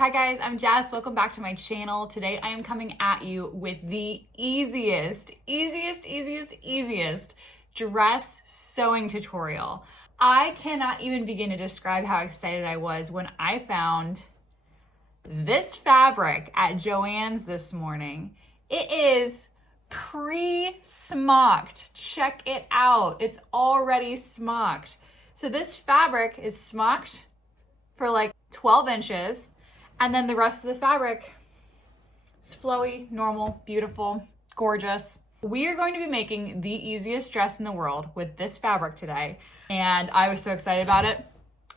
Hi guys, I'm Jazz. Welcome back to my channel. Today I am coming at you with the easiest dress sewing tutorial. I cannot even begin to describe how excited I was when I found this fabric at Joann's this morning. It is pre-smocked. Check it out. It's already smocked. So this fabric is smocked for like 12 inches. And then the rest of the fabric is flowy, normal, beautiful, gorgeous. We are going to be making the easiest dress in the world with this fabric today. And I was so excited about it.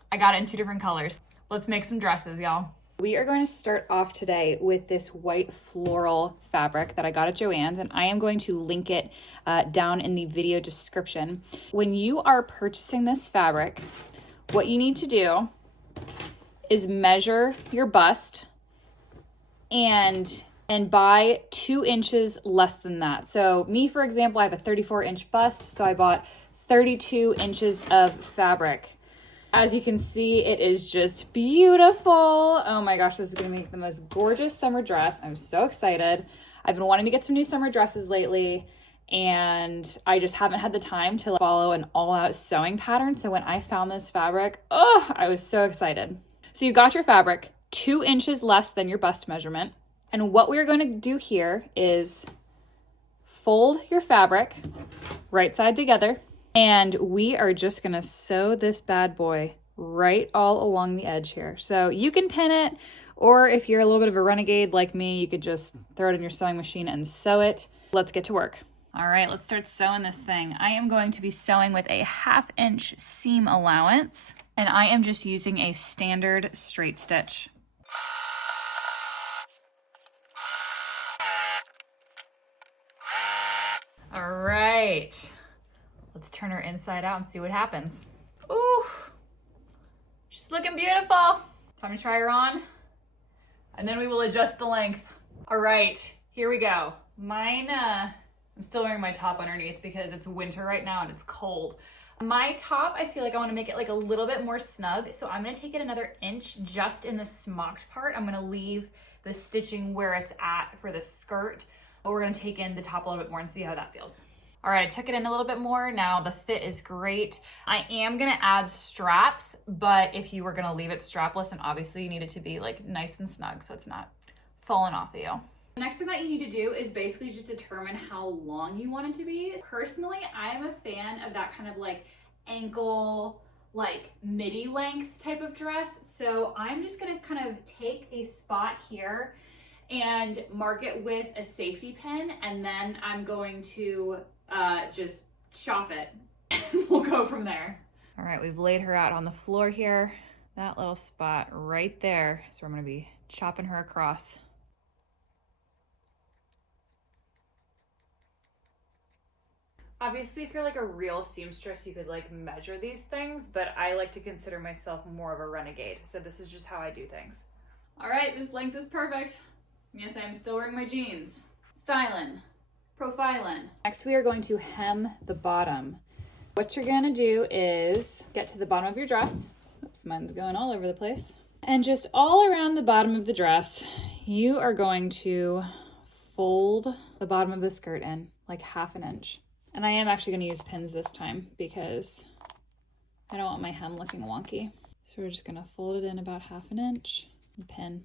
I got it in 2 different colors. Let's make some dresses, y'all. We are going to start off today with this white floral fabric that I got at Joann's, and I am going to link it down in the video description. When you are purchasing this fabric, what you need to do is measure your bust and buy 2 inches less than that. So me, for example, I have a 34-inch bust, so I bought 32 inches of fabric. As you can see, it is just beautiful. Oh my gosh, this is gonna make the most gorgeous summer dress. I'm so excited. I've been wanting to get some new summer dresses lately, and I just haven't had the time to follow an all-out sewing pattern. So when I found this fabric, oh, I was so excited. So you got your fabric 2 inches less than your bust measurement. And what we're going to do here is fold your fabric right side together. And we are just going to sew this bad boy right all along the edge here. So you can pin it, or if you're a little bit of a renegade like me, you could just throw it in your sewing machine and sew it. Let's get to work. All right, let's start sewing this thing. I am going to be sewing with a 1/2 inch seam allowance, and I am just using a standard straight stitch. All right, let's turn her inside out and see what happens. Ooh, she's looking beautiful. Time to try her on, and then we will adjust the length. All right, here we go. Mine, I'm still wearing my top underneath because it's winter right now and it's cold. My top, I feel like I want to make it like a little bit more snug, so I'm going to take it another inch just in the smocked part. I'm going to leave the stitching where it's at for the skirt, but we're going to take in the top a little bit more and see how that feels. All right, I took it in a little bit more. Now the fit is great. I am going to add straps, but if you were going to leave it strapless, then obviously you need it to be like nice and snug so it's not falling off of you. The next thing that you need to do is basically just determine how long you want it to be. Personally, I'm a fan of that kind of like ankle, like midi length type of dress. So I'm just gonna kind of take a spot here and mark it with a safety pin, and then I'm going to just chop it. We'll go from there. All right, we've laid her out on the floor here. That little spot right there is where I'm gonna be chopping her across. Obviously, if you're like a real seamstress, you could like measure these things, but I like to consider myself more of a renegade. So this is just how I do things. All right, this length is perfect. Yes, I'm still wearing my jeans. Styling, profiling. Next, we are going to hem the bottom. What you're gonna do is get to the bottom of your dress. Oops, mine's going all over the place. And just all around the bottom of the dress, you are going to fold the bottom of the skirt in like 1/2 inch. And I am actually gonna use pins this time because I don't want my hem looking wonky. So we're just gonna fold it in about 1/2 inch and pin.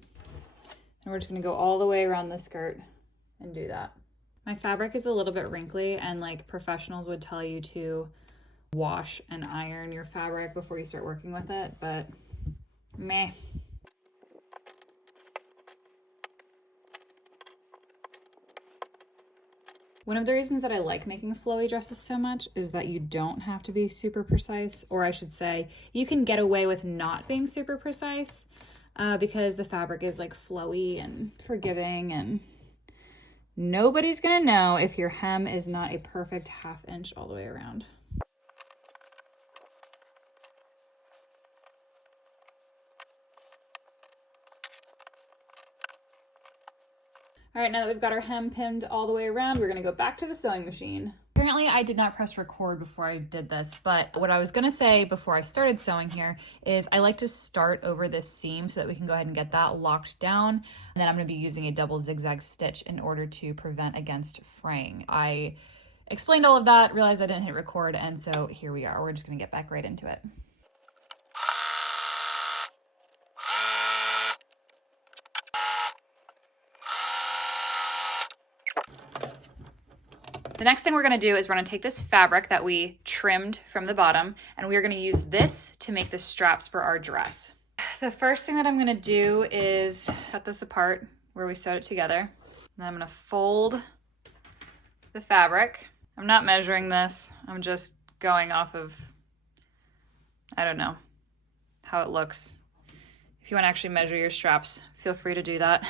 And we're just gonna go all the way around the skirt and do that. My fabric is a little bit wrinkly, and like professionals would tell you to wash and iron your fabric before you start working with it, but meh. One of the reasons that I like making flowy dresses so much is that you don't have to be super precise, or I should say, you can get away with not being super precise because the fabric is like flowy and forgiving, and nobody's gonna know if your hem is not a perfect 1/2 inch all the way around. All right, now that we've got our hem pinned all the way around, we're gonna go back to the sewing machine. Apparently I did not press record before I did this, but what I was gonna say before I started sewing here is I like to start over this seam so that we can go ahead and get that locked down. And then I'm gonna be using a double zigzag stitch in order to prevent against fraying. I explained all of that, realized I didn't hit record, and so here we are. We're just gonna get back right into it. The next thing we're gonna do is we're gonna take this fabric that we trimmed from the bottom, and we're gonna use this to make the straps for our dress. The first thing that I'm gonna do is cut this apart where we sewed it together. Then I'm gonna fold the fabric. I'm not measuring this. I'm just going off of, I don't know, how it looks. If you wanna actually measure your straps, feel free to do that.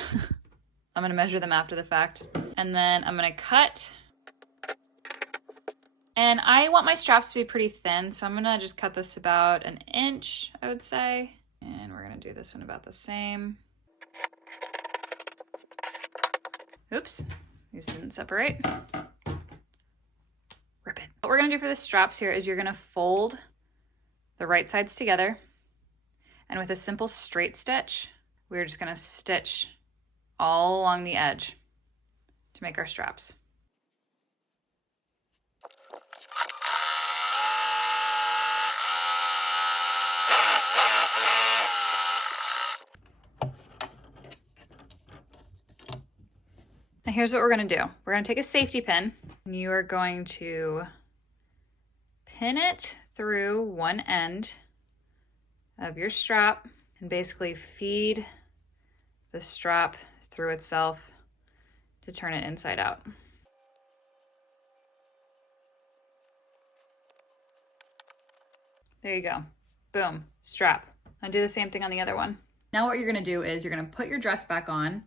I'm gonna measure them after the fact. And then I'm gonna cut. And I want my straps to be pretty thin, so I'm gonna just cut this about 1 inch, I would say. And we're gonna do this one about the same. Oops, these didn't separate. Rip it. What we're gonna do for the straps here is you're gonna fold the right sides together, and with a simple straight stitch, we're just gonna stitch all along the edge to make our straps. Now here's what we're gonna do. We're gonna take a safety pin, and you are going to pin it through one end of your strap and basically feed the strap through itself to turn it inside out. There you go. Boom, strap. I'll do the same thing on the other one. Now what you're gonna do is you're gonna put your dress back on.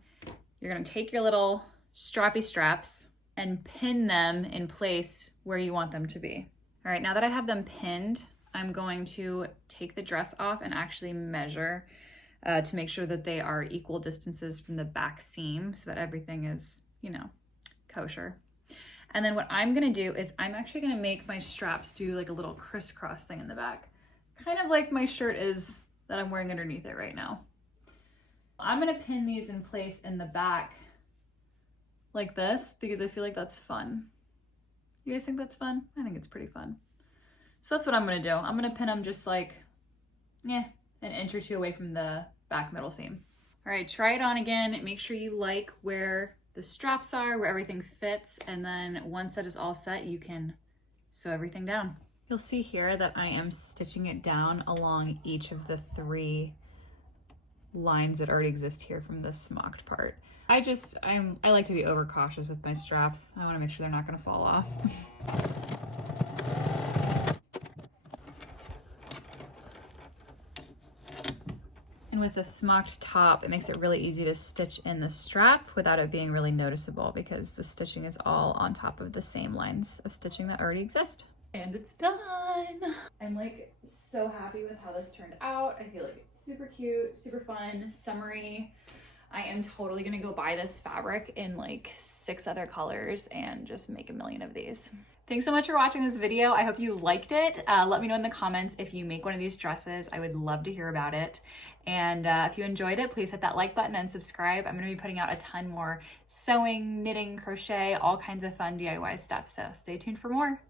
You're gonna take your little strappy straps and pin them in place where you want them to be. All right, now that I have them pinned, I'm going to take the dress off and actually measure to make sure that they are equal distances from the back seam so that everything is, you know, kosher. And then what I'm gonna do is I'm actually gonna make my straps do like a little crisscross thing in the back, kind of like my shirt is that I'm wearing underneath it right now. I'm gonna pin these in place in the back like this because I feel like that's fun. You guys think that's fun? I think it's pretty fun. So that's what I'm gonna do. I'm gonna pin them just like, an inch or two away from the back middle seam. All right, try it on again. Make sure you like where the straps are, where everything fits, and then once that is all set, you can sew everything down. You'll see here that I am stitching it down along each of the 3 lines that already exist here from the smocked part. I like to be overcautious with my straps. I want to make sure they're not going to fall off. And with a smocked top, it makes it really easy to stitch in the strap without it being really noticeable because the stitching is all on top of the same lines of stitching that already exist. And it's done. I'm like so happy with how this turned out. I feel like it's super cute, super fun, summery. I am totally gonna go buy this fabric in like 6 other colors and just make a million of these. Thanks so much for watching this video. I hope you liked it. Let me know in the comments if you make one of these dresses. I would love to hear about it. And if you enjoyed it, please hit that like button and subscribe. I'm gonna be putting out a ton more sewing, knitting, crochet, all kinds of fun DIY stuff. So stay tuned for more.